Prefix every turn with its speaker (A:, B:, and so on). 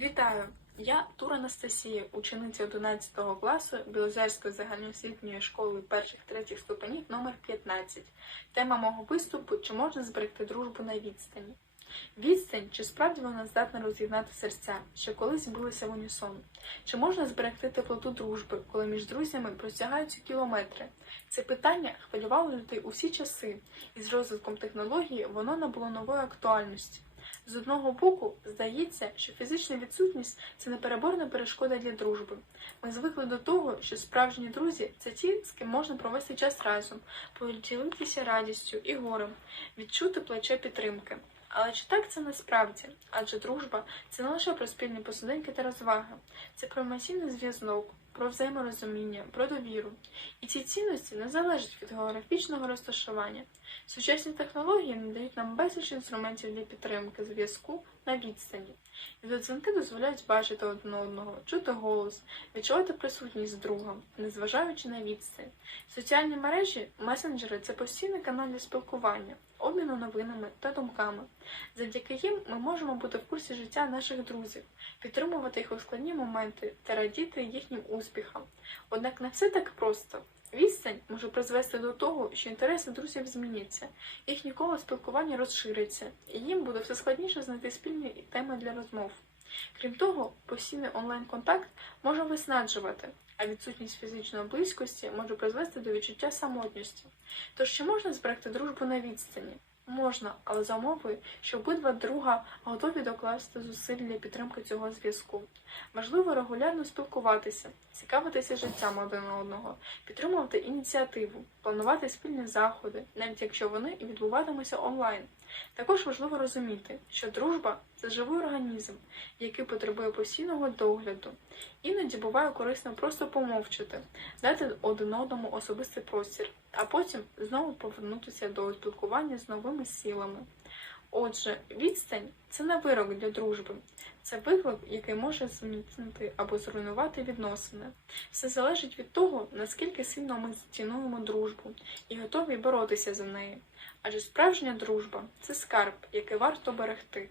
A: Вітаю! Я Тур Анастасія, учениця 11 класу Білозерської загальноосвітньої школи перших третіх ступенів номер 15. Тема мого виступу чи можна зберегти дружбу на відстані? Відстань, чи справді вона здатна роз'єднати серця, що колись билися в унісон? Чи можна зберегти теплоту дружби, коли між друзями простягаються кілометри? Це питання хвилювало людей у всі часи, і з розвитком технології воно набуло нової актуальності. З одного боку, здається, що фізична відсутність це непереборна перешкода для дружби. Ми звикли до того, що справжні друзі це ті, з ким можна провести час разом, поділитися радістю і горем, відчути плече підтримки. Але чи так це насправді? Адже дружба це не лише про спільні посиденьки та розваги, це про емоційний зв'язок, про взаєморозуміння, про довіру. І ці цінності не залежать від географічного розташування. Сучасні технології надають нам безліч інструментів для підтримки зв'язку на відстані. Відеодзвінки дозволяють бачити один одного, чути голос, відчувати присутність друга, незважаючи на відстань. Соціальні мережі, месенджери це постійний канал для спілкування, обміну новинами та думками. Завдяки їм ми можемо бути в курсі життя наших друзів, підтримувати їх у складні моменти та радіти їхнім успіхам. Однак не все так просто. Відстань може призвести до того, що інтереси друзів зміняться, їхнє коло спілкування розшириться, і їм буде все складніше знайти спільні теми для розмов. Крім того, постійний онлайн-контакт може виснаджувати, а відсутність фізичної близькості може призвести до відчуття самотності. Тож чи можна зберегти дружбу на відстані? Можна, але за умовою, що обидва друга готові докласти зусиль для підтримки цього зв'язку. Важливо регулярно спілкуватися, цікавитися життям один одного, підтримувати ініціативу, планувати спільні заходи, навіть якщо вони і відбуватимуться онлайн. Також важливо розуміти, що дружба це живий організм, який потребує постійного догляду. Іноді буває корисно просто помовчати, дати один одному особистий простір, а потім знову повернутися до спілкування з новими силами. Отже, відстань це не вирок для дружби, це виклик, який може зміцнити або зруйнувати відносини. Все залежить від того, наскільки сильно ми цінуємо дружбу і готові боротися за неї. Адже справжня дружба це скарб, який варто берегти.